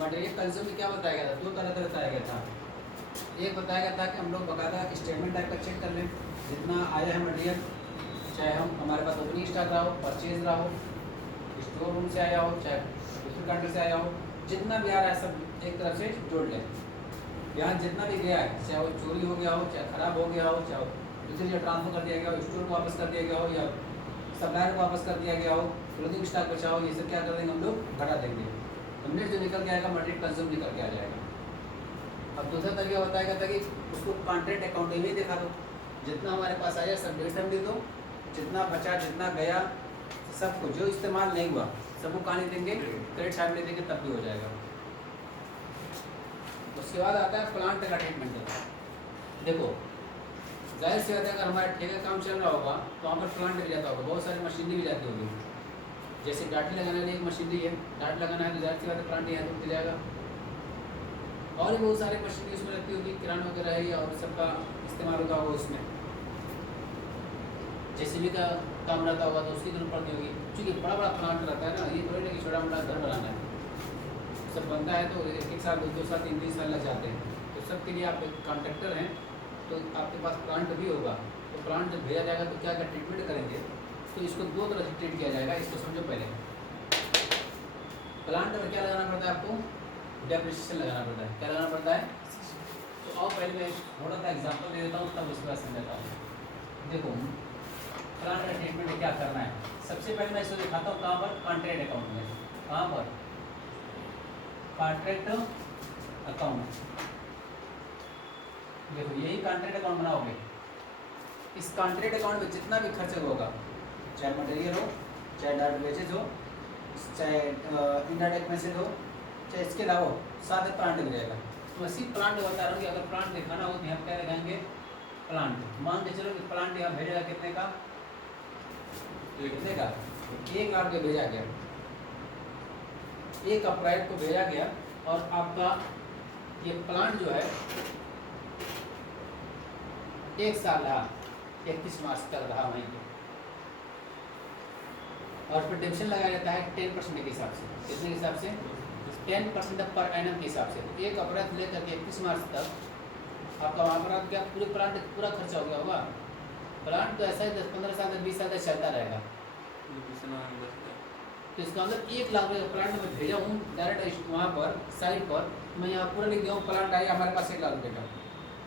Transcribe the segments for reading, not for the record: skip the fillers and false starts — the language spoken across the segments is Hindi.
मटेरियल कंज्यूम में क्या बताया गया था, दो तरह का बताया गया था। एक बताया गया था कि हम लोग बकायदा स्टेटमेंट टाइप का चेक कर लें, जितना आया है मटेरियल, चाहे हम हमारे पास ओपनिंग स्टॉक रहा हो, परचेज रहा हो, स्टोर रूम से आया हो, चाहे दूसरे कंट्री से आया हो, जितना भी आ रहा है सब एक तरफ से जोड़ लें। यहाँ जितना भी गया है, चाहे वो चोरी हो गया हो, चाहे ख़राब हो गया हो, चाहे दूसरी जगह ट्रांसफर कर दिया गया हो, स्टोर को वापस कर दिया गया हो, या सप्लायर को वापस कर दिया गया हो, क्लोजिंग स्टॉक बचा हो, ये सब क्या कर देंगे हम लोग, घटा देंगे। तो नेट जो निकल के आएगा मटेरियल कंज्यूम निकल के आ जाएगा। अब दूसरा तरीका बताया गया था कि उसको कॉन्ट्रैक्ट अकाउंटिंग में दिखा दो, जितना हमारे पास आया सब डेबिट में दे दो, जितना बचा जितना गया सबको, जो इस्तेमाल नहीं हुआ सबको कहाँ लिख देंगे, क्रेडिट साइड में देंगे, तब भी हो जाएगा। उसके बाद आता है प्लांट का ट्रीटमेंट। देखो जाहिर सी बात है, अगर हमारा ठेके का काम चल रहा होगा तो वहाँ पर प्लांट भी जाता होगा, बहुत सारी मशीनरी भी जाती होगी। जैसे डाटी लगाने के लिए एक मशीनरी है, डाट लगाना है तो जाहिर सी बात है प्लांट यहाँ तो उठ जाएगा। और भी बहुत सारी मशीनरी उसमें लगती होगी, किराना वगैरह है और सबका इस्तेमाल होता होगा उसमें। जेसीबी का काम रहता होगा तो उसकी जरूरत पड़ती होगी, क्योंकि बड़ा बड़ा प्लांट रहता है ना, ये थोड़ी ना कि छोटा मोटा घर बनाना है। सब बनता है तो एक साल दो साल 3 साल लग जाते हैं। तो सब के लिए आप एक कॉन्ट्रैक्टर हैं तो आपके पास प्लांट भी होगा, तो प्लांट जब भेजा जाएगा तो क्या क्या ट्रीटमेंट करेंगे, तो इसको दो तरह से ट्रीट किया जाएगा। इसको समझो पहले, प्लांट में क्या लगाना पड़ता है आपको, डेप्रिसिएशन लगाना पड़ता है। क्या लगाना पड़ता है, तो आओ पहले मैं थोड़ा सा एग्जाम्पल दे देता हूँ, तब उसके बाद समझाता हूँ। देखो प्लांट का ट्रीटमेंट क्या करना है, सबसे पहले मैं इसको दिखाता हूँ कहाँ पर, कॉन्ट्रैक्ट अकाउंट में। कहाँ पर, कॉन्ट्रैक्ट अकाउंट। देखो यही कॉन्ट्रैक्ट अकाउंट बनाओगे। इस कॉन्ट्रैक्ट अकाउंट में जितना भी खर्च होगा, चाहे मटेरियल हो, चाहे डायरेक्ट वेजेज हो, चाहे इनडायरेक्ट एक्सपेंसेस हो, चाहे इसके अलावा साथ में प्लांट भी रहेगा। तो इसी प्लांट बता रहा हूँ कि अगर प्लांट दिखाना हो तो यहाँ क्या दिखाएंगे, प्लांट। मान के चलो कि प्लांट यहाँ भेजेगा कितने का, 1 लाख रुपये भेजा गया, 1 अप्रैल को भेजा गया, और आपका ये प्लांट जो है 1 साल रहा, 31 मार्च तक रहा वहीं पे। और फिर डिविजन लगाया जाता है 10% के हिसाब से। कितने के हिसाब से, 10% पर एनम के हिसाब से। तो 1 अप्रैल से लेकर के 31 मार्च तक आपका वहाँ पर क्या पूरे प्लांट पूरा खर्चा हो गया होगा। प्लांट तो ऐसा ही 10-15 साल तक 20 साल तक चलता रहेगा। तो इसका मतलब 1 लाख रुपये प्लांट में भेजा हूँ डायरेक्ट वहाँ पर साइट पर, मैं यहाँ पूरा लिख दिया हूँ प्लांट आया हमारे पास 1 लाख रुपये का,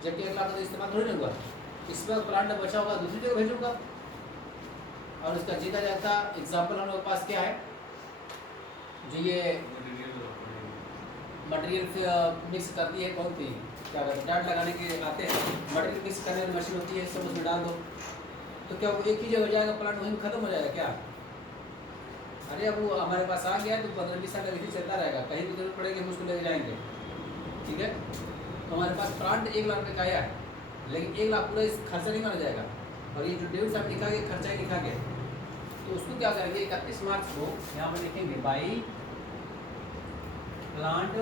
जबकि 1 लाख का तो इस्तेमाल थोड़ी नहीं हुआ। इस पर प्लांट बचा होगा दूसरी जगह भेजूँगा, और उसका जीता जाता एग्जाम्पल हम लोग के पास क्या है, जो ये मटेरियल मिक्स करती है, कौन सी क्या कहते, डाट लगाने के आते हैं, मटेरियल मिक्स करने वाली मशीन होती है, सब उसमें डाल दो तो क्या वो एक ही जगह जाएगा, प्लांट वहीं खत्म हो जाएगा क्या। अरे अब वो हमारे पास आ गया तो 15-20 साल तक चलता रहेगा, कहीं भी जरूरत पड़ेगी हम उसको लेके जाएंगे। ठीक है, तो हमारे पास प्लांट 1 लाख रुपये का आया है, लेकिन 1 लाख पूरा इस खर्चा नहीं माना जाएगा, और ये जो डेबिट साइड लिखा गया खर्चा ही लिखा गया, तो उसको क्या करेंगे 31 मार्च को यहाँ पर लिखेंगे बाई प्लांट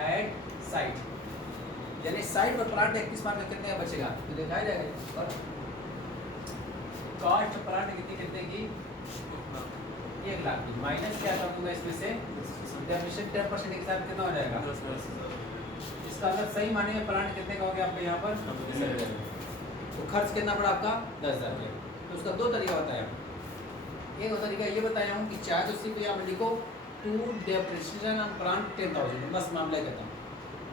एट साइट, यानी साइट पर प्लांट 31 मार्च में कितने का बचेगा तो दिखाया जाएगा। और कॉस्ट प्लांट कितने की, 1 लाख की, माइनस क्या कर दूंगा इसमें से डेप्रिसिएशन 10% के साथ कितना हो जाएगा। इसका अगर सही माने में प्लांट कितने का हो गया आपके यहाँ पर, तो खर्च कितना पड़ा आपका 10,000 रुपये। तो उसका 2 तरीका बताया। एक तरीका ये बताया हूँ कि चाहे तो सिर्फ यहाँ पर लिखो टू डेप्रिसिएशन ऑन प्लांट 10,000, बस मामला कहता हूँ,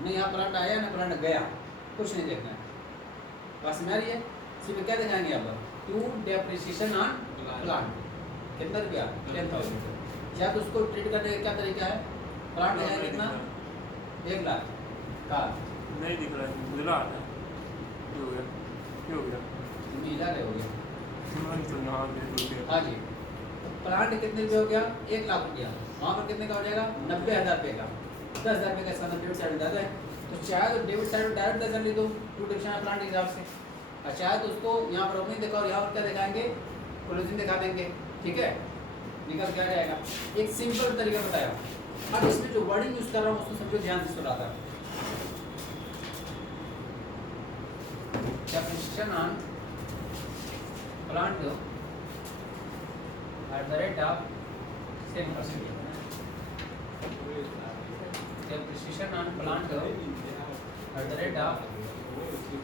नहीं यहाँ प्लांट आया ना प्लांट गया, कुछ नहीं देखना है। बस में आ रही है, सिर्फ क्या दिखाएंगे यहाँ पर, टू डेप्रिसिएशन ऑन प्लांट कितना रुपया 10,000। या तो उसको ट्रीट करने का क्या तरीका है, प्लांट आया कितना 1 लाख का, नहीं दिख रहा है, उजला आता है, ये हो गया नीला हो गया। तो हाँ जी, तो प्लांट कितने रुपये हो गया 1 लाख रुपया, वहाँ पर कितने का हो जाएगा 90,000 रुपये का, 10,000 रुपये का इसका डेबिट साइड ज़्यादा है, तो चाहे तो डेबिट साइड डायरेक्ट 10,000 ले दो टू डिविजन प्लांट के हिसाब से, और चाहे तो उसको यहाँ पर ओपनिंग दिखा और यहाँ पर क्या दिखाएंगे क्लोजिंग दिखा देंगे। ठीक है, निकल क्या जाएगा, एक सिंपल तरीका बताया। अब इसमें जो वर्डिंग यूज कर रहा हूँ उसको समझो ध्यान से सुनाता है। Depreciation on plant at the rate of 10%, depreciation on plant at the rate of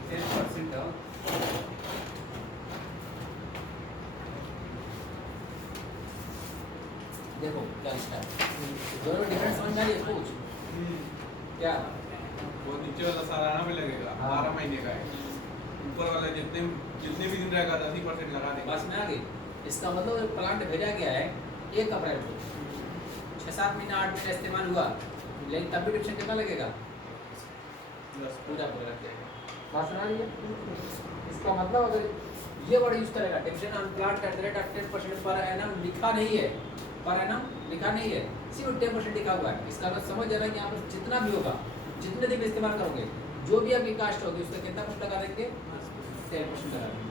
10%. देखो क्या लिखा है, दोनों डिफरेंस समझ में आ रही है कुछ क्या? वो नीचे वाला सालाना में लगेगा, 12 महीने का है। ऊपर वाला जितने जितने भी दिन रहेगा 10% लगा देंगे। बस में आ गई। इसका मतलब प्लांट भेजा गया है 1 अप्रैल को, 6-7 महीना 8 महीना इस्तेमाल हुआ, लेकिन तब भी डिप्शन कितना लगेगा? पूरा पूरा लगेगा। बात सुना रही है? इसका मतलब अगर ये वर्ड यूज करेगा, depreciation on plant at the rate of 10% per annum लिखा नहीं है, पर एनम लिखा नहीं है, सिर्फ 10% लिखा हुआ है। इसका मतलब समझ जा रहा है कि यहाँ पर जितना भी होगा, जितने दिन इस्तेमाल करोगे, जो भी आपकी कास्ट होगी उसका कितना कुछ लगा देंगे? 10% लगा देंगे।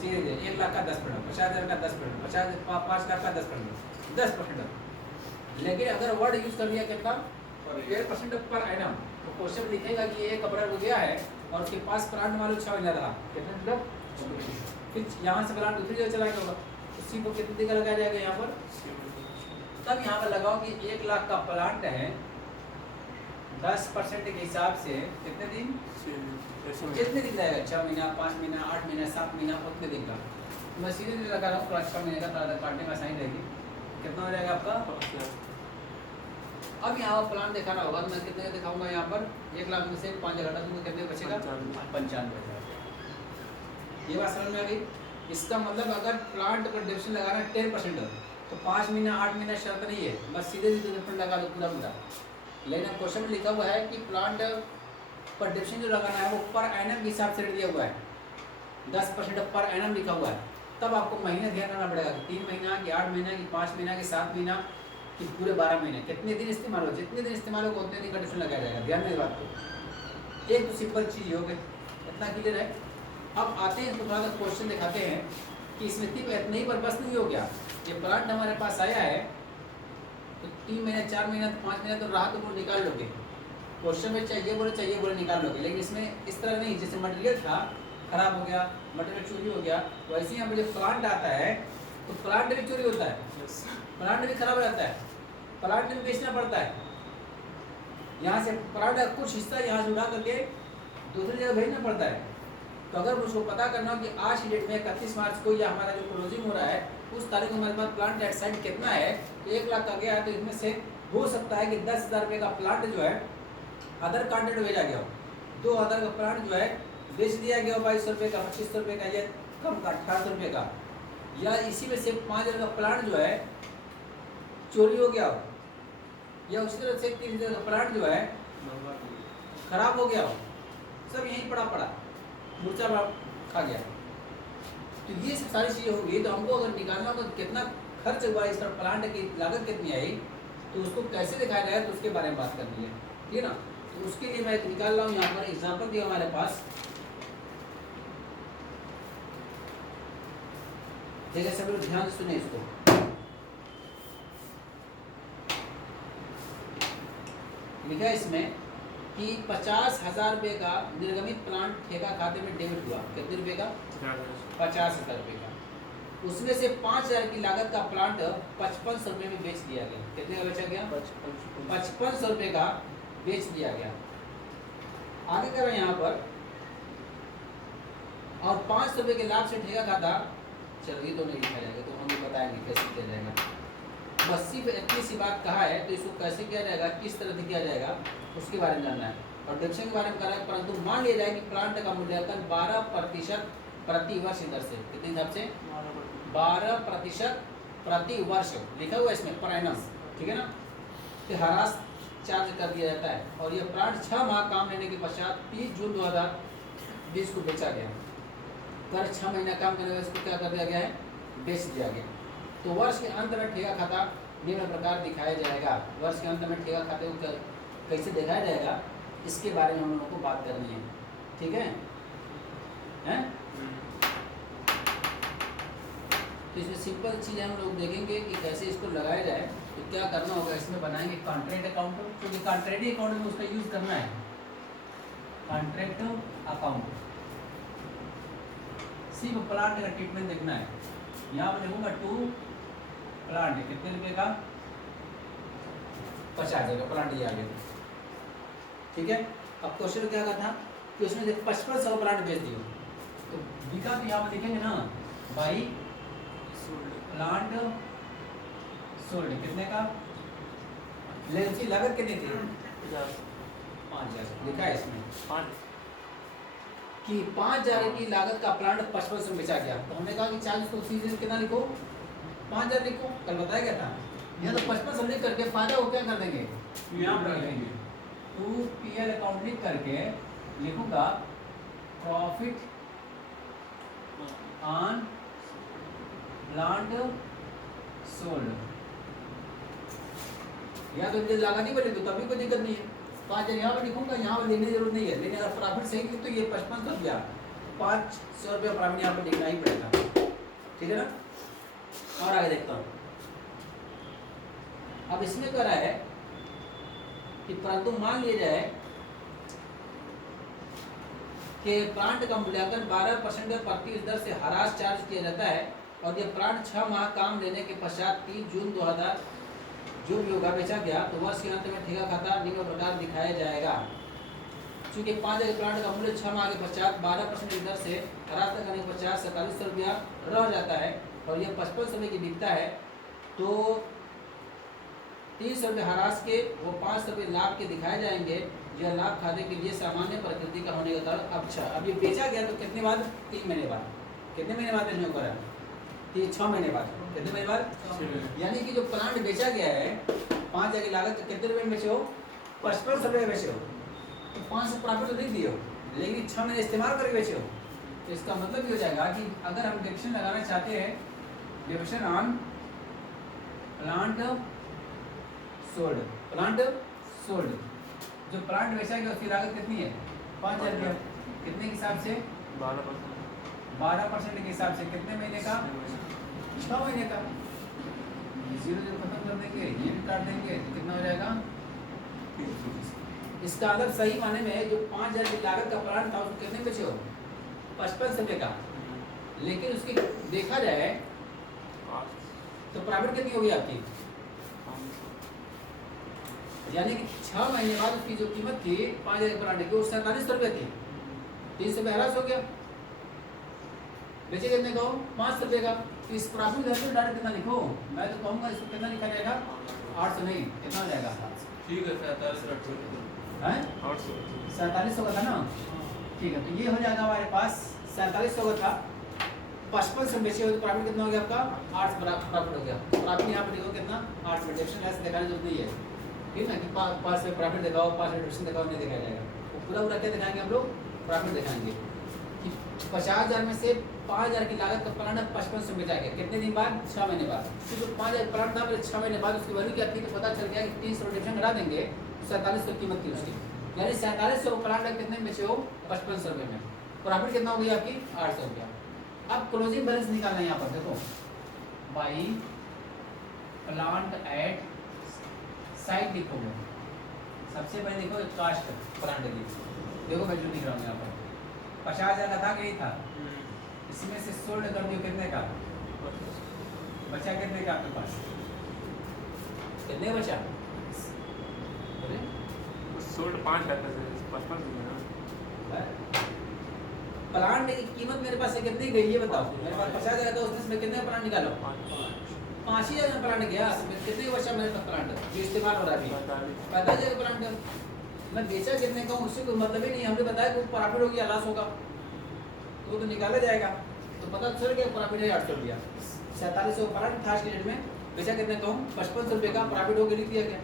सीधे 1 लाख का 10%, 50,000 का 10%, 5 लाख का 10%, 10%। लेकिन अगर वर्ड यूज कर लिया कितना? 10% पर एनम, तो क्वेश्चन लिखेगा कि 1 अप्रैल हो गया है और उसके पास प्लांट मालूम 6 महीना रहा, कितना मतलब? फिर यहाँ से प्लांट दूसरी जगह चला गया होगा, उसी को कितने दिन का लगाया जाएगा यहाँ पर? तब यहाँ पर लगाओ कि 1 लाख का प्लांट है, 10% के हिसाब से कितने दिन? कितने दिन रहेगा? 6 महीना, 5 महीना, 8 महीना, 7 महीना, उतने दिन का। मैं सीधे सीधे लगा रहा हूँ, 6 महीने का काटने में आसानी रहेगी। कितना हो जाएगा आपका? अब यहाँ पर प्लान दिखाना होगा, तो मैं कितने का दिखाऊंगा यहाँ पर? 1 लाख में से 5 घटा दूंगा, कितने बचेगा? 95,000। ये बात समझ में आ गई? इसका मतलब अगर प्लांट पर डिविजन लगाना 10%, तो 5 महीना 8 महीना शर्त नहीं है, बस सीधे सीधे डिफरेंट लगा दो पूरा पूरा। लेकिन क्वेश्चन में लिखा हुआ है कि प्लांट पर डिविजन जो लगाना है वो पर एनम के हिसाब से रेट दिया हुआ है, 10% पर एनम लिखा हुआ है। तब आपको महीने ध्यान करना पड़ेगा कि 3 महीना कि 8 महीना कि 5 महीना कि 7 महीना कि पूरे 12 महीने, कितने दिन इस्तेमाल हो, जितने दिन इस्तेमाल होगा उतने दिन का डिविजन लगाया जाएगा। ध्यान में इस बात को, एक तो सिंपल चीज़ हो गई, इतना क्लियर है। अब आते हैं तो थोड़ा सा क्वेश्चन दिखाते हैं कि इसमें सिर्फ इतना ही पर बस नहीं हो गया। ये प्लांट हमारे पास आया है तो 3 महीना 4 महीना 5 महीना तो राहत तो निकाल लोगे, क्वेश्चन में चाहिए बोले निकाल लोगे। लेकिन इसमें इस तरह नहीं, जैसे मटेरियल था खराब हो गया, मटेरियल चोरी हो गया, वैसे ही यहाँ पर जब प्लांट आता है तो प्लांट भी चोरी होता है, प्लांट भी खराब हो जाता है, प्लांट भी बेचना पड़ता है। यहाँ से प्लांट का कुछ हिस्सा यहाँ से उड़ा करके दूसरी जगह भेजना पड़ता है। तो अगर मुझको पता करना हो कि आज की डेट में 31 मार्च को या हमारा जो क्लोजिंग हो रहा है उस तारीख को हमारे पास प्लांट डेट साइड कितना है, तो 1 लाख का गया है, तो इसमें से हो सकता है कि 10,000 रुपये का प्लांट जो है अदर कॉन्ट्रेक्ट भेजा गया हो, 2,000 का प्लांट जो है बेच दिया गया हो 2200 रुपये का, 2500 रुपये का, या कम का 1800 रुपये का, या इसी में से 5,000 का प्लांट जो है चोरी हो गया हो, या उसी तरह से 3,000 का प्लांट जो है खराब हो गया हो, सब यहीं पड़ा मूर्छा खा गया। तो ये सब सारी चीज़ें होंगी, तो हमको अगर निकालना होगा कितना खर्च हुआ इस पर, प्लांट की लागत कितनी आई, तो उसको कैसे दिखाया जाए तो उसके बारे में बात करनी है, ठीक है ना। तो उसके लिए मैं निकाल रहा हूँ यहाँ पर एग्जाम्पल दिया हमारे पास, ठीक है, सब लोग ध्यान से सुने इसको। लिखा है इसमें कि 50,000 रुपये का निर्गमित प्लांट ठेका खाते में डेबिट हुआ, कितने रुपये का? 50,000 रुपये का। उसमें से 5,000 की लागत का प्लांट 5500 रुपये में बेच दिया गया। कितने का बेचा गया? 5500 रुपये का बेच दिया गया। आगे करें यहाँ पर, और 500 रुपये के लाभ से ठेका खाता, चलिए तो नहीं लिखा जाएगा, तो हम बताएंगे कैसे किया जाएगा। बस सिर्फ इतनी सी बात कहा है, तो इसको कैसे किया जाएगा, किस तरह से किया जाएगा, उसके बारे में जानना है। और डिविजन के बारे में करा है, परंतु मान लिया जाए कि प्लांट का मूल्यांकन 12% प्रति वर्ष दर से, कितनी दर से? 12% प्रति वर्ष लिखा हुआ है इसमें, पर एनम, ठीक है ना, तो ह्रास चार्ज कर दिया जाता है। और यह प्लांट 6 माह काम लेने के पश्चात 30 जून 2020 को बेचा गया। कर 6 महीना काम करने के बाद इसको क्या कर दिया गया है? बेच दिया गया। तो वर्ष के अंत में ठेका खाता निम्न प्रकार दिखाया जाएगा। वर्ष के अंत में ठेका खाते को कैसे दिखाया जाएगा, इसके बारे में हम लोगों को बात करनी है, ठीक है? हैं? तो इसमें सिंपल चीज़ हम लोग देखेंगे कि कैसे इसको लगाया जाए। तो क्या करना होगा, इसमें बनाएंगे कॉन्ट्रैक्ट अकाउंट, क्योंकि कॉन्ट्रैक्ट अकाउंट में उसका यूज़ करना है, कॉन्ट्रैक्ट अकाउंट। सिर्फ प्लांट का ट्रीटमेंट देखना है। यहाँ पर देखूंगा 2 प्लांट, कितने रुपए का? 50 का प्लांट ये आ गया। ठीक है, अब क्वेश्चन क्या था कि उसने 5500 प्लांट बेच दिया, तो बिका तो यहाँ पर लिखेंगे ना भाई प्लांट सोल्ड कितने का, लेकिन लागत कितनी थी 5000 लिखा है इसमें कि 5000 की लागत का प्लांट 5500 में बेचा गया। तो हमने कहा कि चार्ज को सीधे कितना लिखो 5000 लिखो, कल बताया गया था। यहाँ तो 5500 लिख करके फायदा वो क्या कर देंगे यहाँ पर लिखेंगे 2PL अकाउंट लिख करके लिखूंगा प्रॉफिट ऑन प्लांट सोल्ड, या तो लागत ही बनी तो तभी कोई दिक्कत नहीं है। 5000 यहाँ पर लिखूंगा, यहाँ पर लिखने की जरूरत नहीं है, लेकिन अगर प्रॉफिट सही की तो ये 5500 रुपया 500 रुपया प्रॉफिट यहाँ पर लिखना ही पड़ेगा। ठीक है ना, और आगे देखता हूँ। अब इसमें क्या है कि परंतु मान लिया जाए कि प्लांट का मूल्यांकन 12% प्रति दर से हरास चार्ज किया जाता है और यह प्लांट 6 माह काम लेने के पश्चात 30 जून 2000 जो भी होगा बेचा गया तो वर्ष के अंत में ठेका खाता निम्न प्रकार दिखाया जाएगा। चूंकि 5000 प्लांट का मूल्य 6 माह के पश्चात 12% की दर से हरास तक करने के पश्चात 4700 रुपया रह जाता है और यह 5500 रुपये की बिकता है, तो 30 रुपये हरास के वो 500 रुपये लाभ के दिखाए जाएंगे। यह लाभ खाते के लिए सामान्य प्रकृति का होने का कारण। अच्छा, अब ये बेचा गया तो कितने बाद 3 महीने बाद, कितने महीने बाद बेचने को करा 6 महीने बाद, कितने महीने बाद, यानी कि जो प्लांट बेचा गया है 5000 की लागत कितने रुपये में बेचे हो 5500 रुपये में बेचे हो, तो 500 प्रॉफिट तो नहीं दिए हो, लेकिन 6 महीने इस्तेमाल करके बेचे हो। तो इसका मतलब ये हो जाएगा कि अगर हम डिविजन लगाना चाहते हैं division on plant sold, plant sold, जो प्लांट बेचा गया उसकी लागत कितनी है 5000 रुपया, कितने के हिसाब से 12% के हिसाब से, कितने महीने का 6 महीने का। 0 खत्म कर देंगे, ये भी काट देंगे, तो कितना हो जाएगा। इसका अगर सही माने में जो 5000 की लागत का प्लांट था उसको कितने बेचे हो 5500 रुपये का, लेकिन उसकी देखा जाए तो प्रॉफिट कितनी होगी आपकी, यानी कि 6 महीने बाद उसकी जो कीमत थी 5000 प्लांट की वो 4700 रुपये थी, 300 रुपये हरास हो गया, बेचे कितने को 500 रुपये का। तो इस प्रॉफिट डायरेक्ट कितना लिखो, मैं तो कहूँगा इसको कितना लिखा जाएगा 800 नहीं, कितना हो जाएगा ठीक है 4700 है 4700 का था ना, ठीक है, तो ये हो जाएगा हमारे पास 4700 का था, 5500 बेचे हो तो प्रॉफिट कितना हो गया आपका 8 प्रॉफिट हो गया। प्रॉफिट यहाँ पे देखो कितना 8 डिविजन ऐसे दिखाने की जरूरत नहीं है, ठीक है, कि 5 से प्रॉफिट दिखाओ 5 से डिविजन दिखाओ, नहीं दिखाया जाएगा। तो पूरा क्या दिखाएंगे हम लोग प्रॉफिट दिखाएंगे कि 50000 में से 5000 की लागत का प्लांट 5500 बेचा गया, कितने दिन बाद 6 महीने बाद। तो जो 5000 प्लांट था पहले 6 महीने बाद उसकी वैल्यू क्या थी, तो पता चल गया कि 300 डिविजन घटा देंगे 4700 कीमत थी उसकी, यानी 4700 प्लांट कितने बेचे हो 5500 रुपये में, प्रॉफिट कितना हो गया आपकी 800 रुपया। अब क्लोजिंग बैलेंस निकालना है यहाँ पर, देखो बाई प्लांट एट साइड लिखोगे, सबसे पहले देखो कास्ट प्लांट की, देखो मैं जो लिख रहा हूँ यहाँ पर 50000 का था कि नहीं था, इसमें से सोल्ड कर दियो कितने का बचा, कितने का आपके पास कितने बचा, सोल्ड 5000 का 55 प्लांट की कीमत मेरे पास से कितनी गई ये बताओ, मेरे पास 50000 था उसमें कितने प्लांट निकालो 5000 का प्लांट गया, कितने का बचा मेरे पास प्लांट जो इस्तेमाल हो रहा है अभी 50000 का प्लांट, मैं बेचा कितने का उससे कोई मतलब ही नहीं, हमने बताया कि प्रॉफिट हो गया लॉस होगा तो निकाला जाएगा, तो पता चल गया प्रॉफिट है 800 रुपया, 4700 प्लांट था आज के डेट में, बेचा कितने का 5500 रुपये का प्रॉफिट हो गया, लिख दिया गया।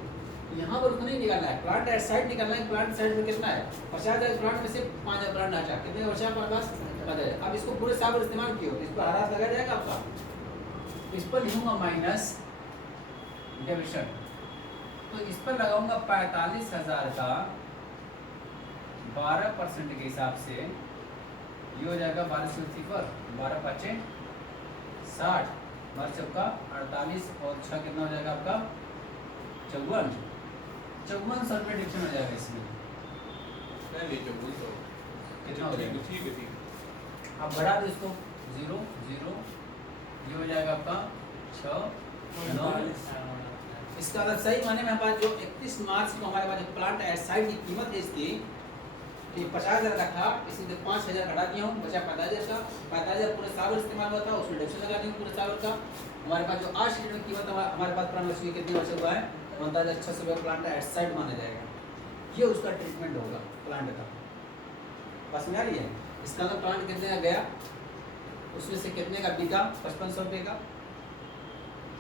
यहाँ पर उतना ही निकालना है, प्लांट एट साइड निकालना है, प्लांट साइड में कितना है 50000 प्लांट में से 5000 प्लांट बचा, कितने बचा हमारे पास 5000। अब इसको पूरे साल इस्तेमाल किया, इस पर हरास लगा जाएगा आपका, इस पर लिखूंगा माइनस डिविजन, तो इस पर लगाऊंगा 45000 का 12% के हिसाब से, ये हो जाएगा 12 पर 12 5 60, 12 चौका 48 और 6 कितना हो जाएगा आपका 5400 रुपये डिविजन हो जाएगा इसमें, नहीं 5400 कितना हो जाएगा, ठीक है। अब बढ़ा दो इसको 0 0, ये हो जाएगा आपका 6 9, इसका मतलब सही माने में हमारे जो 31 मार्च को हमारे पास जो प्लांट एट साइड की कीमत है इसकी ये 50,000 का था, इसमें 5,000 घटा दिया हूँ, बचा 45,000 का। 45,000 पूरे साल इस्तेमाल हुआ था, उसमें डिडक्शन लगा दी पूरे साल का। हमारे पास जो आज की डेट में कीमत हमारे पास प्लांट वैल्यू कितनी बचा हुआ है 59,600 रुपये प्लांट एट साइड माना जाएगा। ये उसका ट्रीटमेंट होगा प्लांट का। बस में आ रही है। इसका तो प्लांट कितने का गया, उसमें से कितने का बिका 5500 रुपये का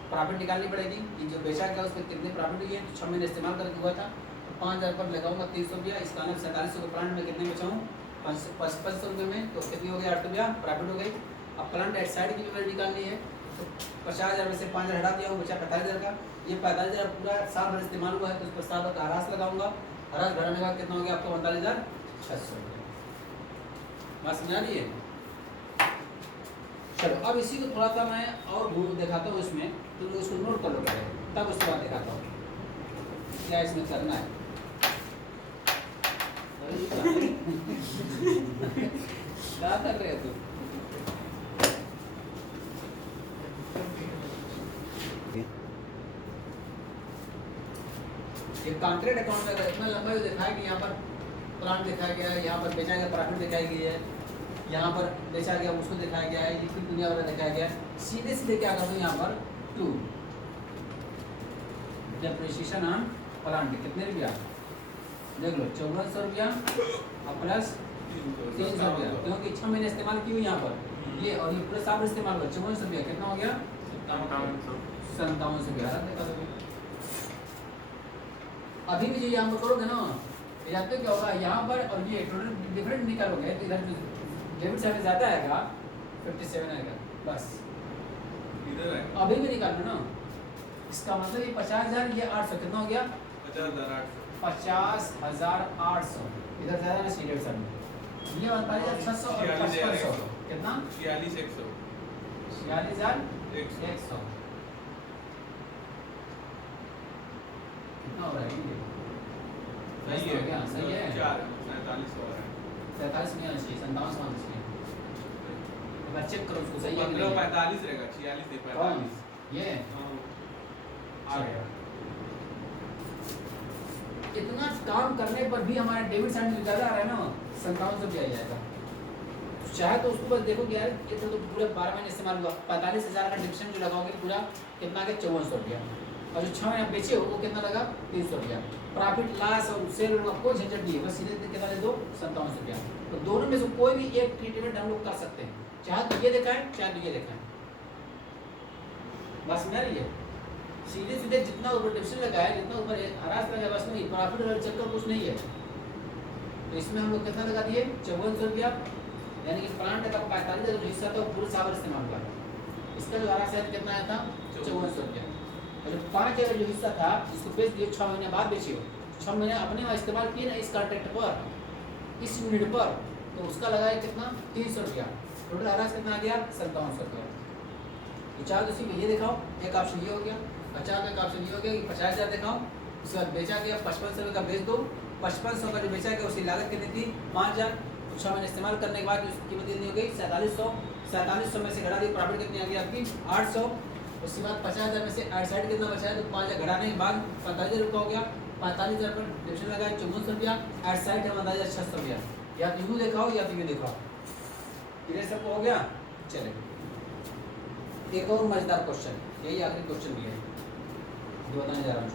प्रॉफिट निकालनी पड़ेगी कि जो बेचा गया उसमें कितने प्रॉफिट हुए। 6 महीने इस्तेमाल करके हुआ था तो 5,000 पर लगाऊंगा 300 रुपया। इसका नाम 4700 के प्लांट में कितने बचाऊँ 5500 रुपये में, तो कितनी हो गई 8 रुपया प्रॉफिट हो गई। अब प्लांट एट साइड की पेमेंट निकालनी है तो 50,000 में से 5,000 हटा दिया हूँ, बचा 45,000 का। ये 45,000 पूरा साल भर इस्तेमाल हुआ है तो उस पर साल का हरास लगाऊंगा। हरास भराने का कितना हो गया आपको 39,600 रुपये। बात समझ आ रही है। चलो अब इसी को थोड़ा सा मैं और दिखाता हूँ इसमें, तो लोग इसको नोट कर लो पहले, तब उसके बाद दिखाता हूँ क्या इसमें करना है। क्या कर रहे हो तुम? ये कॉन्ट्रैक्ट अकाउंट में इतना लंबा जो दिखाया कि यहाँ पर प्लांट दिखाया गया है, यहाँ पर बेचा गया प्रॉफिट दिखाई गई है, यहाँ पर बेचा गया उसको दिखाया गया है, लिक्विड दुनिया वाला दिखाया गया है। सीधे सीधे क्या करते हैं यहाँ पर टू डेप्रिसिएशन ऑन प्लांट कितने रुपया देख लो 5400 रुपया और प्लस 300 रुपया, क्योंकि 6 महीने इस्तेमाल की हुई यहाँ पर ये, और ये पूरे साल इस्तेमाल हुआ 5400 रुपया कितना हो गया 5700 रुपया। अभी भी जो यहाँ पर करोगे ना जानते हो क्या होगा यहाँ पर, और ये टोटल डिफरेंट निकालोगे तो इधर डेबिट साइड ज़्यादा आएगा 57 आएगा बस इधर है अभी भी निकाल लो ना। इसका मतलब ये 50,000 ये 800 कितना हो गया 50,800 इधर ज़्यादा ना सी डेबिट साइड में ये 49,600 और 5500 कितना 46,100 46,100 कितना हो रहा है सही है क्या सही है 47,000 है 47 नहीं आना चाहिए 57 आना चाहिए। एक बार चेक करो उसको सही है कि 45 रहेगा 46 से 45 ये आ गया। इतना काम करने पर भी हमारा डेबिट साइड में ज़्यादा आ रहा है ना 5700 रुपया आ जाएगा। चाहे तो उसको बस देखो कि यार ये तो पूरे 12 महीने इस्तेमाल हुआ 45,000 का डिविजन जो लगाओगे पूरा कितना आ गया 5400 रुपया, और जो 6 महीने बेचे हो वो कितना लगा 300 रुपया। प्रॉफिट लॉस और सेल का कोई झंझट नहीं है, बस सीधे कितना दे दो 5700 रुपया। तो दोनों में से कोई भी एक ट्रीटमेंट हम लोग कर सकते हैं, चाहे तो ये दिखाएं चाहे तो ये दिखाएं। बस में रही है सीधे सीधे जितना ऊपर डिविजन लगाया जितना ऊपर हरास लगा बस नहीं, प्रॉफिट वाला चक्कर कुछ नहीं है। तो इसमें हम लोग कितना लगा दिए 5400 रुपया, यानी कि प्लांट का 45,000 जो हिस्सा था वो पूरे साल इस्तेमाल हुआ। इसका जो हरास है कितना आया था 5400 रुपया, और 5,000 जो हिस्सा था इसको बेच दिए 6 महीने बाद बेचे हो, 6 महीने अपने वहाँ इस्तेमाल किए ना इस कॉन्ट्रैक्ट पर इस यूनिट पर, तो उसका लगाया कितना 300 रुपया। टोटल हरास कितना आ गया 5700 रुपया। तो चार उसी में ये दिखाओ, एक ऑप्शन ये हो गया, 50 का ऑप्शन ये हो गया कि 50,000 दिखाओ, उसके बाद बेचा गया 5500 रुपये का बेच दो। 5500 का जो बेचा गया उसकी लागत कितनी थी 5,000, 6 महीने इस्तेमाल करने के बाद उसकी कीमत कितनी हो गई 4700। 4700 में से घटा दी प्रॉफिट कितनी आ गई आपकी 800। उसके बाद 50,000 में से आउट साइड कितना बचा है तो 5,000 घटाने के बाद 45,000 रुपया हो गया। 45,000 पर डिविजन लगाया 5400 रुपया, आउट साइड है 59,600 रुपया। या तो यूँ दिखाओ या तो ये दिखाओ, क्लियर सबको हो गया। चले एक और मजेदार क्वेश्चन, यही आखिरी क्वेश्चन भी है जो बताने जा रहा हूँ,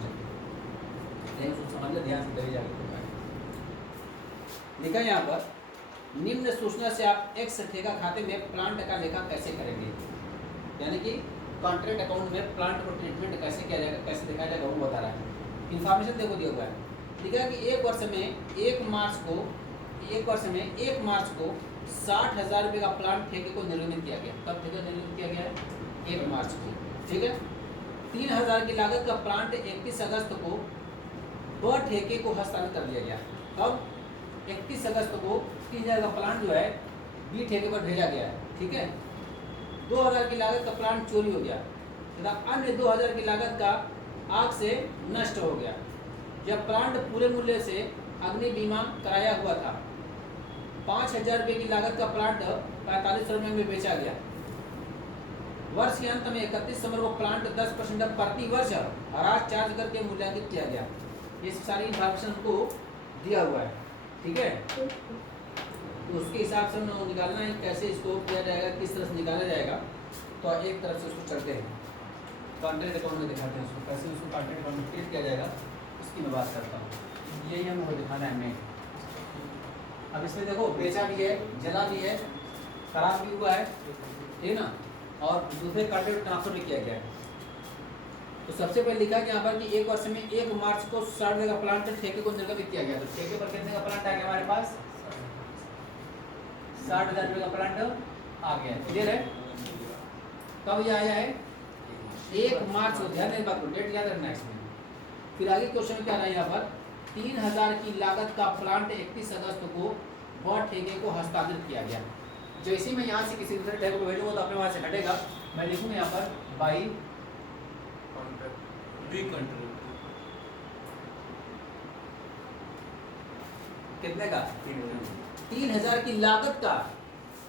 समझ लो ध्यान से तभी जाकर लिखा यहाँ पर निम्न सूचना से आप एक्स ठेका खाते में प्लांट का लेखा कैसे करेंगे, यानी कि कॉन्ट्रैक्ट अकाउंट में प्लांट को ट्रीटमेंट कैसे किया जाएगा कैसे दिखाया जाएगा वो बता रहा है। इन्फॉर्मेशन देखो दिया हुआ है, लिखा है कि एक वर्ष में 1 मार्च को 60,000 रुपये का प्लांट ठेके को निर्गमित किया गया। कब ठेका निर्गमित किया गया है 1 मार्च को, ठीक है। 3,000 की लागत का प्लांट 31 अगस्त को व ठेके को हस्तांतरित कर दिया गया। कब 31 अगस्त को 3,000 का प्लांट जो है बी ठेके पर भेजा गया है, ठीक है। 2,000 की लागत का प्लांट चोरी हो गया तथा अन्य 2,000 की लागत का आग से नष्ट हो गया। यह प्लांट पूरे मूल्य से अग्नि बीमा कराया हुआ था। 5,000 रुपये की लागत का प्लांट 4500 रुपये में बेचा गया। वर्ष के अंत में 31 दिसंबर को प्लांट 10% प्रति वर्ष हराज चार्ज करके मूल्यांकित किया गया। ये सारी इंफॉर्मेशन हमको दिया हुआ है, ठीक है। तो उसके हिसाब से हम निकालना है कैसे इसको किया जाएगा, किस तरह से निकाला जाएगा। तो एक तरफ से उसको चलते हैं, कॉन्ट्रैक्ट अकाउंट में दिखाते हैं उसको कैसे उसको कॉन्ट्रैक्ट अकाउंट में क्रिएट किया जाएगा, उसकी मैं बात करता हूँ। यही हमको दिखाना है हमें। अब इसमें देखो बेचा भी है, जला भी है, खराब भी हुआ है, ठीक ना, और दूसरे कॉन्ट्रैक्ट ट्रांसफर भी किया गया है। तो सबसे पहले लिखा कि यहाँ पर कि एक वर्ष में 1 मार्च को 60 का प्लांट ठेके को निर्गमित किया गया। तो ठेके पर कितने का प्लांट आ गया हमारे पास? 60,000 रुपये का प्लांट आ गया। क्लियर है? कब ये आया है? 1 मार्च को। ध्यान देने बात को, डेट याद रखना है इसमें। फिर आगे क्वेश्चन क्या रहा है यहाँ पर? 3,000 की लागत का प्लांट 31 अगस्त को वह ठेके को हस्तांतरित किया गया। जैसे मैं यहाँ से किसी दूसरे ठेके को भेजूंगा तो अपने वहाँ से हटेगा। मैं लिखूंगा यहाँ पर बाई कितने का? 3,000 की लागत का।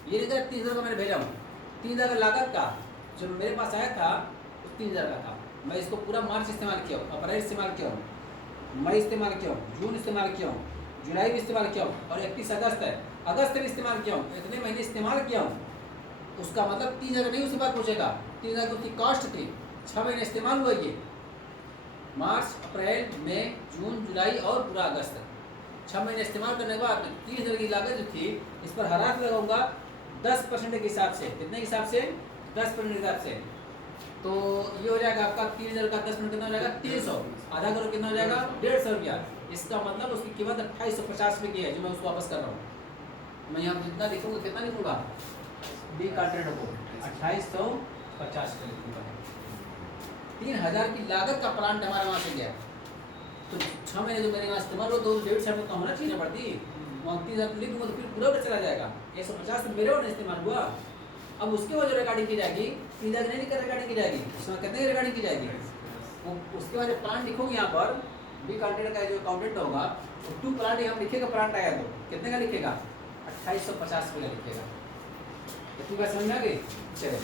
ये नहीं 3,000 का मैंने भेजा हूँ, 3,000 का लागत का जो मेरे पास आया था वो 3,000 का था। मैं इसको पूरा मार्च इस्तेमाल किया हूँ, अप्रैल इस्तेमाल किया हूँ, मई इस्तेमाल किया हूँ, जून इस्तेमाल किया हूँ, जुलाई भी इस्तेमाल किया हूँ, और 31 अगस्त है, अगस्त भी इस्तेमाल किया हूँ। इतने महीने इस्तेमाल किया हूँ। उसका मतलब 3,000 नहीं, उसके बाद पूछेगा 3,000 की उसकी कॉस्ट थी। 6 महीने इस्तेमाल हुआ ये, मार्च, अप्रैल, मई, जून, जुलाई और पूरा अगस्त। 6 महीने इस्तेमाल करने के बाद 30,000 की लागत जो थी इस पर हराज लगाऊंगा 10% के हिसाब से। कितने के हिसाब से? 10% के हिसाब से। तो ये हो जाएगा आपका 3,000 का 10% कितना हो जाएगा? 300। आधा करोड़ कितना हो जाएगा? 150 रुपया। इसका मतलब उसकी कीमत 2850 रुपये की है, जो मैं उसको वापस कर रहा हूँ। मैं यहाँ जितना लिखूंगा कितना लिखूंगा? बी कॉन्ट्रैक्ट को 2850 का लिखूंगा। 3,000 की लागत का प्लांट हमारे वहाँ से गया। तो 6 महीने जो मेरे यहाँ इस्तेमाल हो तो 1.5 का होना चाहिए पड़ती। वहाँ 30,000 लिख दूँगा तो फिर पूरा चला जाएगा। 150 तो मेरे और इस्तेमाल हुआ। अब उसके बाद जो रिकॉर्डिंग की जाएगी 3,000 नहीं लिखकर रिकॉर्डिंग की जाएगी, उसमें कितने की रिकॉर्डिंग की जाएगी? वो उसके बाद जो प्लांट लिखोगे यहाँ पर बी कॉन्ट्रैक्ट का जो अकाउंटेंट होगा तो 2 प्लांट यहाँ लिखेगा। प्लांट आया तो कितने का लिखेगा? 2850 रुपये का लिखेगा। इतनी बात समझ में आ गई? चलो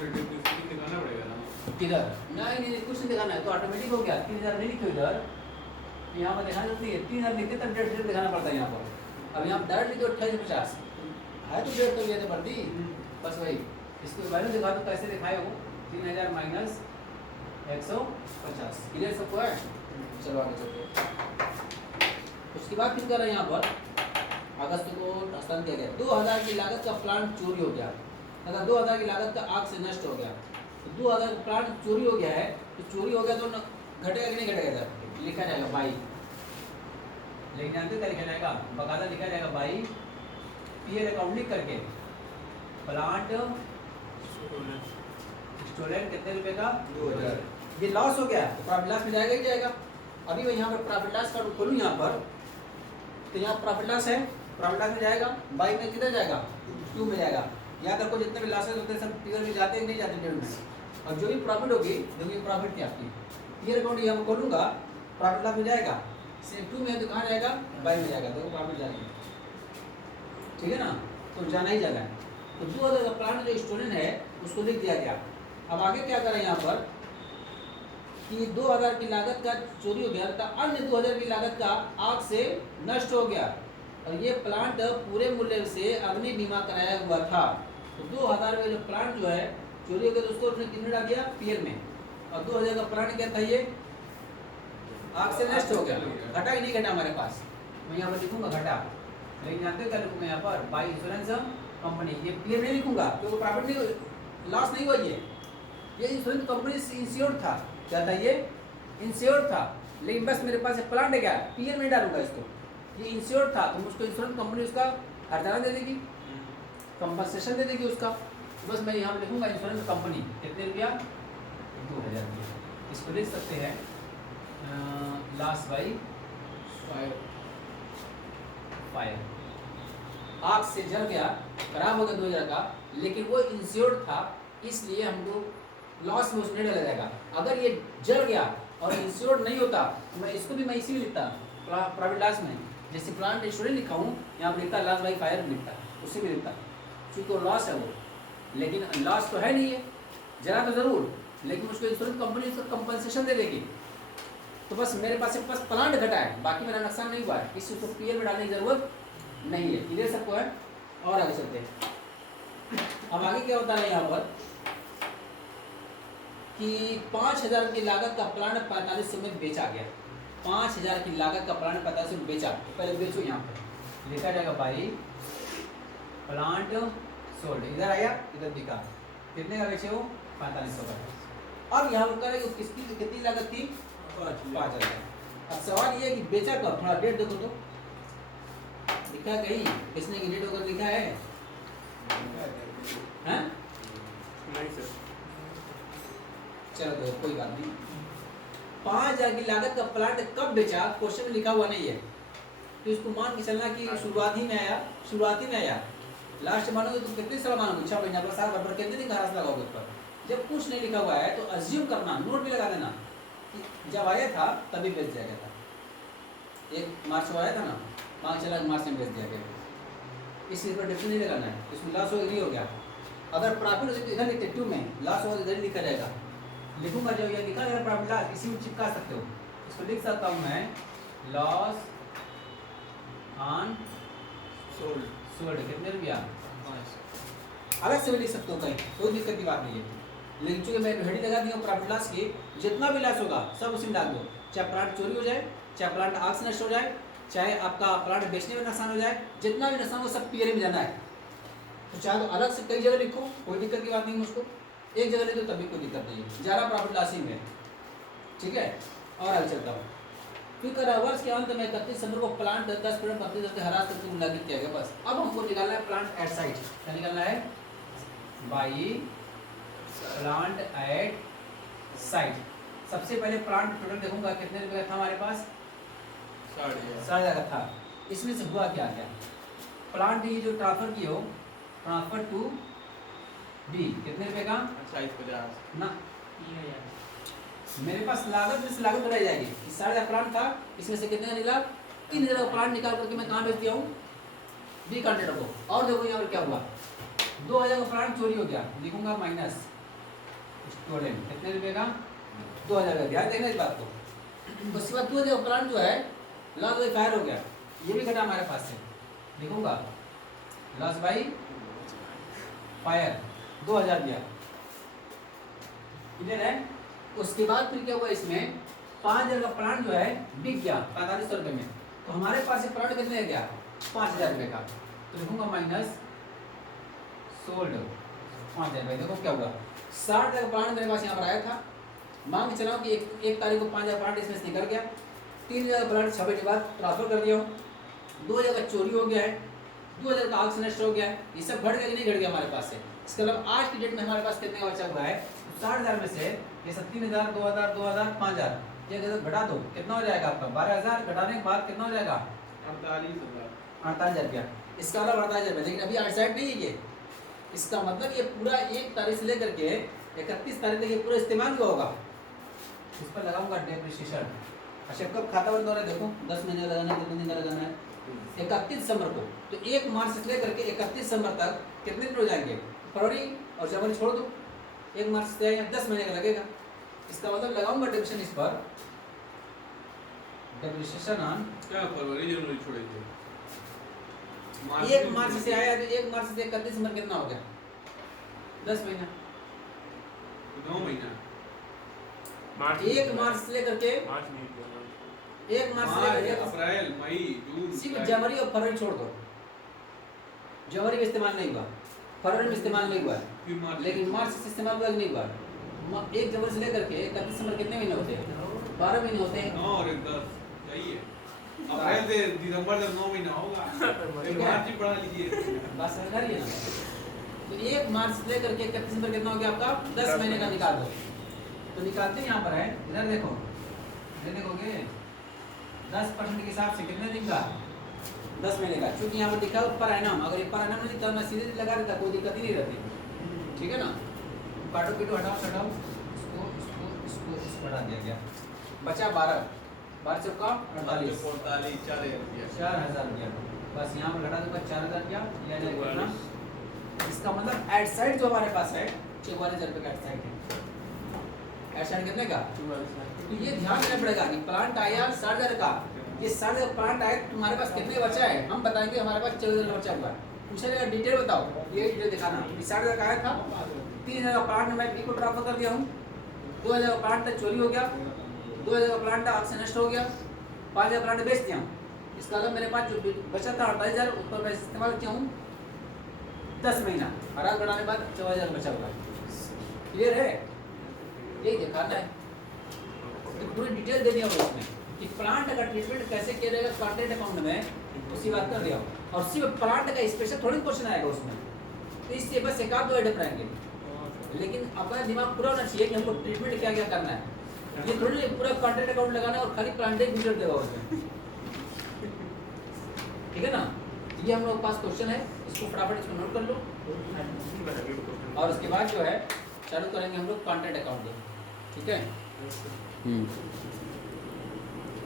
दिखाना पड़ेगा ना किधर? नहीं कुछ नहीं दिखाना है तो ऑटोमेटिक हो गया। 3,000 नहीं लिखे इधर, यहाँ पर दिखाना जरूरी है। 3,000 लिखते तब 1.5 दिखाना पड़ता है यहाँ पर। अब यहाँ डायरेक्ट लिखे 2850 है तो 1.5 तो ये पड़ती। बस वही इसको वैल्यू दिखा दो कैसे दिखाए वो 3,000 माइनस 150। क्लियर सबको है? चलो आगे चलते। उसके बाद फिर कर रहे हैं यहाँ पर अगस्त को हस्तांतरित किया गया। 2,000 की लागत का प्लांट चोरी हो गया, अगर 2,000 की लागत का आग से नष्ट हो गया। तो 2,000 का प्लांट चोरी हो गया है, तो चोरी हो गया तो घटेगा कि नहीं घटेगा? इधर लिखा जाएगा बाई। लेकिन जानते क्या लिखा जाएगा? बकायदा लिखा जाएगा बाई पीएल अकाउंट लिख करके प्लांट स्टोरेज कितने रुपए का? 2,000। ये लॉस हो गया तो प्रॉफिट लॉस में जाएगा ही जाएगा। अभी मैं यहाँ पर प्रॉफिट लॉस का खोलूँ यहाँ पर तो यहाँ प्रॉफिट लॉस है, प्रॉफिट लॉस में जाएगा। बाई में किधर जाएगा? 2 में जाएगा। याद रखो जितने भी लॉसेस होते हैं सब टिकर में जाते हैं नहीं जाते डेढ़ में। और जो भी प्रॉफिट होगी देखिए प्रॉफिट थी आपकी, पीएल अकाउंट यहाँ खोलूँगा प्रॉफिट लॉस में जाएगा। 2 में तो कहाँ जाएगा? बाई में जाएगा। देखो प्रॉफिट जाएगा, ठीक है ना? तो जाना ही जाना है। तो 2,000 का प्लांट जो स्टोरेज है उसको लिख दिया गया। अब आगे क्या करें यहाँ पर कि 2,000 की लागत का चोरी हो गया था, अन्य 2,000 की लागत का आग से नष्ट हो गया और ये प्लांट पूरे मूल्य से अग्नि बीमा कराया हुआ था। तो 2,000 का जो प्लांट जो है चोरी हो गया तो उसको उसने कितने डाल दिया? पीएल में। और 2,000 का प्लांट क्या था? ये आग से नष्ट हो गया। घटा ही नहीं घटा हमारे पास। मैं यहाँ पर लिखूंगा घटा, लेकिन जानते क्या लिखूंगा यहाँ पर? By insurance company. ये पीएल नहीं लिखूंगा क्योंकि प्रॉफिट नहीं, लॉस नहीं हुआ। ये इंश्योरेंस कंपनी से इंश्योर्ड था। क्या था? ये इंश्योर्ड था, लेकिन बस मेरे पास प्लांट है क्या? पीएल में डालूंगा इसको। ये इंश्योर्ड था तो मुझको इंश्योरेंस कंपनी उसका हर्जाना दे देगी, कंपनसेशन दे देगी उसका। बस मैं यहाँ लिखूंगा इंश्योरेंस कंपनी कितने रुपया? 2,000 रुपया। इसको लिख सकते हैं लॉस बाई फायर। आग से जल गया, खराब हो गया 2,000 का, लेकिन वो इंश्योर्ड था इसलिए हमको लॉस में उसमें डाला जाएगा। अगर ये जल गया और इंश्योर्ड नहीं होता तो मैं इसको भी मैं इसी में लिखता प्रॉफिट लॉस में। जैसे प्लांट इंश्योरेंस लिखा हूँ यहाँ पर लिखता लॉस बाई फायर लिखता, उसी में लिखता, क्योंकि वो लॉस है वो, लेकिन लॉस तो है नहीं है। जरा तो जरूर, लेकिन उसको इंश्योरेंस कंपनी उसको कंपनसेशन दे देगी। तो बस मेरे पास एक बस प्लांट घटा है, बाकी मेरा नुकसान नहीं हुआ है, इस उसको पीएल में डालने की जरूरत नहीं है। क्लियर सबको है? और आगे चलते हैं। अब आगे क्या होता है यहाँ पर कि 5000 की लागत का प्लांट 4500 में बेचा गया। 5000 की लागत का प्लांट 4500 में बेचा, तो पहले बेचो। यहाँ पर लिखा जाएगा भाई प्लांट सोल्ड, इधर आया इधर दिखा, कितने का बेचे हो? 4500 का। अब यहाँ पर करेंगे किसकी कितनी लागत थी? 5000। अब सवाल ये है कि बेचा कब? थोड़ा डेट देखो तो, लिखा है कहीं किसने की डेट होकर लिखा है? हैं? नहीं सर। चलो तो कोई बात नहीं। 5000 की लागत का प्लांट कब बेचा क्वेश्चन में लिखा हुआ नहीं है, तो इसको मान के चलना कि शुरुआती में आया, लास्ट मानोगे तो कितने साल मानोगे? 6 महीना पर, साल भर कितने दिन का हरास लगाओगे ऊपर? जब कुछ नहीं लिखा हुआ है तो अज्यूम करना, नोट भी लगा देना कि जब आया था तभी बेच दिया गया था। 1 मार्च को आया था ना, मान चला मार्च में बेच दिया गया, इस चीज़ पर डिफरेंस नहीं लगाना है। इसमें लॉस हो नहीं हो गया। अगर प्रॉफिट हो तो इधर लिखते टू में, लॉस हो इधर लिखा जाएगा। लिखूंगा जो ये लिखा है प्रॉफिट लॉस, इसी में चिपका सकते हो। इसको लिख सकता हूँ मैं लॉस ऑन सोल्ड, कितने रुपया? अलग से भी लिख सकते हो कहीं, कोई दिक्कत की बात नहीं है। लेकिन चूंकि मैं हेडिंग लगा दी हूँ प्रॉफिट लॉस की, जितना भी लॉस होगा सब उसी में डाल दो। चाहे प्लांट चोरी हो जाए, चाहे प्लांट आग से नष्ट हो जाए, चाहे आपका प्लांट बेचने में नुकसान हो जाए, जितना भी नुकसान हो सब पीएल में जाना है। तो चाहे तो अलग से कई जगह लिखो, कोई दिक्कत की बात नहीं मुझको, एक जगह ले दो तभी कोई दिक्कत नहीं है। ज़्यादा प्रॉफिट लॉस ही में, ठीक है। और आगे चलता हूँ। फिर वर्ष के अंत में 31 दिसंबर को प्लांट 10% प्रतिशत हरास करके मुलाकात किया गया। बस अब हमको निकालना है प्लांट एट साइट। क्या निकालना है? By plant at site. सबसे पहले प्लांट टोटल देखूंगा कितने रुपए का था हमारे पास? 60,000 का था। इसमें से हुआ क्या क्या? प्लांट ये जो ट्रांसफर की हो, ट्रांसफर टू बी, कितने रुपए का? 50 ना, मेरे पास लागत में से लागत बढ़ाई जाएगी। 60,000 प्लांट था, इसमें से कितने का निकला? 3,000 का प्लांट निकाल करके मैं कहाँ बेच दिया हूँ? बी कॉन्ट्रेक्टर को। और देखो यहाँ पर क्या हुआ, 2,000 का प्लांट चोरी हो गया, लिखूंगा माइनस स्टोलन, कितने रुपए का? 2,000 का। ध्यान देना इस बात को। उसके बाद 2,000 का प्लांट जो है लॉस बाई फायर हो गया, ये भी घटा हमारे पास से, लिखूंगा लॉस बाई फायर 2,000 दिया। क्लियर है? उसके बाद फिर क्या हुआ, इसमें 5,000 का प्लांट जो है बिक गया 4500 रुपये में, तो हमारे पास एक प्लांट कितने गया? 5,000 रुपये का। तो लिखूंगा माइनस सोल्ड 5,000 रुपये। देखो क्या हुआ, 60,000 का प्लांट मेरे पास यहाँ पर आया था, मान के चलाओ कि एक तारीख को 5,000 प्लांट इसमें से निकल गया, 3,000 प्लांट 6 बजे बाद ट्रांसफर कर दिया हूँ, 2,000 का चोरी हो गया है, 2,000 का आग से नष्ट हो गया है, ये सब घट गया कि नहीं घट गया हमारे पास से? इसके अलावा आज की डेट में हमारे पास कितने का बचा हुआ है? 60,000 में से ये सब 3,000, 2,000, 2,000, 5,000, ये घटा दो, कितना हो जाएगा आपका? 12,000 घटाने के बाद कितना हो जाएगा? 48,000 रुपया। इसका अलावा 48,000 रुपया, लेकिन अभी आउटसाइड नहीं है ये। इसका मतलब ये पूरा 1 तारीख से लेकर के 31 तारीख तक ये पूरा इस्तेमाल हुआ होगा। इस पर लगाऊंगा डेप्रिसिएशन। अच्छा कब खाता बंद हो रहा है? देखो 10 महीने लगाना है, कितने दिन का लगाना है? 31 दिसंबर को। तो 1 मार्च से लेकर के 31 दिसंबर तक कितने दिन हो जाएंगे? फरवरी और जनवरी छोड़ दो, 1 मार्च से 10 महीने का लगेगा। इसका मतलब लगाऊंगा डेप्रिसिएशन इस पर, डेप्रिसिएशन ऑन क्या फरवरी जनवरी छोड़ेंगे? 1 मार्च से आया तो 1 मार्च से 31 दिसंबर कितना हो गया? 10 महीना। 9 महीना। 1 मार्च से लेकर के 1 मार्च से लेकर के अप्रैल मई जून सिर्फ जनवरी और फरवरी छोड़ दो। जनवरी में इस्तेमाल नहीं हुआ, फरवरी में इस्तेमाल नहीं हुआ है, लेकिन मार्च से इस्तेमाल हुआ नहीं हुआ। 1 जनवरी से लेकर के 31 दिसंबर कितने महीने होते हैं? 12 महीने होते हैं। 9 और 10 चाहिए। अप्रैल से दिसंबर तक 9 महीना होगा। मार्च ही पढ़ा लीजिए, बात समझ आ रही है ना? तो 1 मार्च से लेकर के 31 दिसंबर कितना हो गया आपका? 10 महीने का निकाल दो। तो निकालते हैं, यहाँ पर है, इधर देखो, इधर देखोगे 10% के हिसाब से कितने दिन का? 10 महीने का। क्योंकि यहाँ पर लिखा है पर एनम, अगर पर एनम नहीं लिखता मैं सीधे लगा देता, कोई दिक्कत ही नहीं रहती। ठीक है ना? काटो पीटो हटाओ हटाओ, इसको हटा दिया गया, बचा 12 चौका 48, 4,000 रुपया। बस यहाँ पर घटा दूंगा 4,000 रुपया, यह कितना? इसका मतलब एट साइड जो हमारे पास है 44,000 रुपये का एडसाइड है। एडसाइड कितने का? तो ये ध्यान रखना पड़ेगा कि प्लांट आया 60,000 का, ये 60,000 का प्लांट आया, तुम्हारे पास कितने बचा है? हम बताएंगे हमारे पास 14,000 का बचा हुआ है। पूछा जाएगा डिटेल बताओ, ये डिटेल दिखाना। 60,000 का आया था, 3,000 का प्लांट मैं बी को ट्रांसफर कर दिया हूँ, 2,000 का प्लांट चोरी हो गया, 2,000 का प्लांट आग से नष्ट हो गया, 5,000 प्लांट बेच दिया। इसका मतलब मेरे पास जो बचा था 48,000, ऊपर मैं इस्तेमाल किया हूँ 10 महीना, हराज बढ़ाने के बाद 14,000 बचा हुआ है। क्लियर है? यही दिखाना है, तो पूरी डिटेल देनी होगी उसमें कि प्लांट का ट्रीटमेंट कैसे किया जाएगा कॉन्ट्रेक्ट अकाउंट में, उसी बात कर दिया। और सिर्फ प्लांट का स्पेशल थोड़ी क्वेश्चन आएगा उसमें, तो इससे बस एक आध दो एडप रहेंगे, लेकिन अपना दिमाग पूरा होना चाहिए कि हमको ट्रीटमेंट क्या क्या करना है। ये थोड़ी पूरा कॉन्ट्रैक्ट अकाउंट लगाना है और खाली प्लांट ही गुजर देगा उसमें, ठीक है ना? ये हम लोग के पास क्वेश्चन है, इसको फटाफट इसको नोट कर लो और उसके बाद जो है चालू करेंगे हम लोग कॉन्ट्रैक्ट अकाउंट, ठीक है?